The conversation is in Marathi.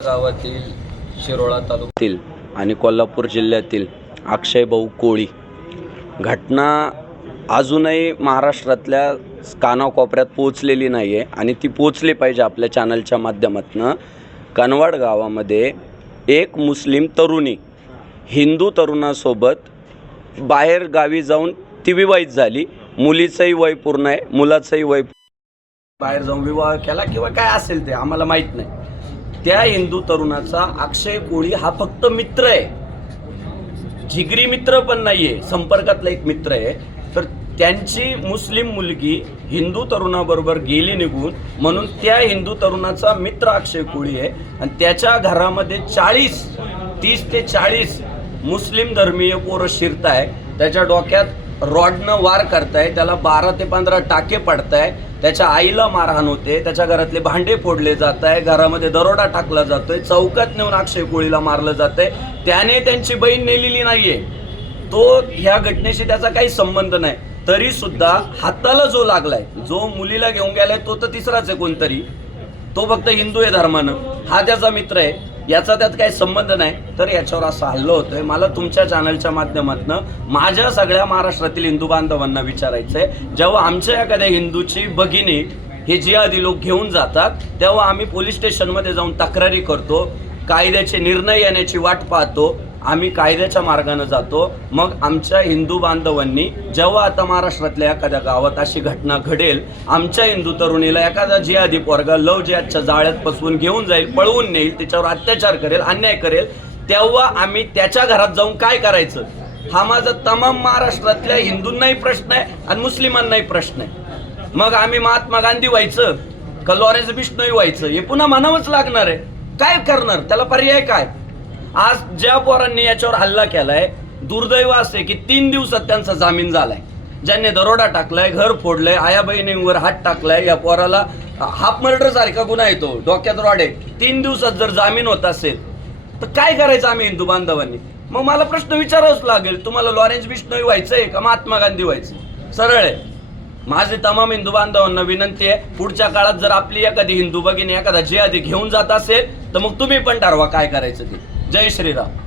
गावातील शिरोळा तालुका तील आणि कोल्हापूर जिल्ह्यातील अक्षयभाऊ कोळी. घटना अजूनही महाराष्ट्रातल्या कानाकोपऱ्यात पोचलेली नाही आहे आणि ती पोचली पाहिजे आपल्या चॅनलच्या माध्यमातून. कनवाड गावामध्ये एक मुस्लिम तरुणी हिंदू तरुणासोबत बाहेर गावी जाऊन ती विवाहित झाली. मुलीचंही वय पूर्ण आहे मुलाचंही वय बाहेर जाऊन विवाह केला किंवा काय असेल ते आम्हाला माहीत नाही. त्या हिंदू तरुणाचा अक्षय कोळी हा फक्त मित्र आहे. झिगरी मित्र पण नाही आहे संपर्कातला एक मित्र आहे. तर त्यांची मुस्लिम मुलगी हिंदू तरुणाबरोबर गेली निघून म्हणून त्या हिंदू तरुणाचा मित्र अक्षय कोळी आहे. आणि त्याच्या घरामध्ये चाळीस तीस ते चाळीस मुस्लिम धर्मीय पोरं शिरताय. त्याच्या डोक्यात रॉडनं वार करताय. त्याला बारा ते पंधरा टाके पडताय. त्याच्या आईला मारहाण होते त्याच्या घरातले भांडे फोडले जात आहे घरामध्ये दरोडा टाकला जातोय चौकात नेऊन अक्षय कोळीला मारलं जातंय. त्याने त्यांची बहीण नेलेली नाहीये. तो ह्या घटनेशी त्याचा काही संबंध नाही. तरी सुद्धा हाताला जो लागलाय जो मुलीला घेऊन गेलाय तो तर तिसराच आहे कोणतरी. तो फक्त हिंदू आहे धर्मानं. हा त्याचा मित्र आहे. याचा त्यात काही संबंध नाही. तर याच्यावर असं हल्लं होतोय. मला तुमच्या चॅनलच्या माध्यमातून माझ्या सगळ्या महाराष्ट्रातील हिंदू बांधवांना विचारायचं आहे जेव्हा आमच्या एखाद्या हिंदूची भगिनी हे जिहादी लोक घेऊन जातात तेव्हा आम्ही पोलीस स्टेशनमध्ये जाऊन तक्रारी करतो कायद्याचे निर्णय येण्याची वाट पाहतो आम्ही कायद्याच्या मार्गानं जातो. मग आमच्या हिंदू बांधवांनी जेव्हा आता महाराष्ट्रातल्या एखाद्या गावात अशी घटना घडेल आमच्या हिंदू तरुणीला एखादा जिहादी पोरगा लव जिहादच्या जाळ्यात फसवून घेऊन जाईल पळवून नेईल त्याच्यावर अत्याचार करेल अन्याय करेल तेव्हा आम्ही त्याच्या घरात जाऊन काय करायचं? हा माझा तमाम महाराष्ट्रातल्या हिंदूंनाही प्रश्न आहे आणि मुस्लिमांनाही प्रश्न आहे. मग आम्ही महात्मा गांधी व्हायचं का लॉरेन्स बिश्नोई व्हायचं हे पुन्हा म्हणावंच लागणार आहे. काय करणार? त्याला पर्याय काय? आज ज्या पोरांनी याच्यावर हल्ला केलाय दुर्दैव असे की तीन दिवसात त्यांचा जामीन झालाय. ज्यांनी दरोडा टाकलाय घर फोडलंय आया बहिणींवर हात टाकलाय या पोराला हाफ मर्डर सारखा गुन्हा येतो डोक्यात रॉडे तीन दिवसात जर जामीन होत असेल तर काय करायचं आम्ही हिंदू बांधवांनी? मग मला प्रश्न विचारावाच लागेल. तुम्हाला लॉरेन्स बिश्नोई व्हायचंय का? महात्मा गांधी व्हायचं सरळ आहे. माझे तमाम हिंदू बांधवांना विनंती आहे पुढच्या काळात जर आपली एखादी हिंदू भगिनी एखादा जे आधी घेऊन जात असेल तर मग तुम्ही पण ठरवा काय करायचं ते. जय श्रीराम.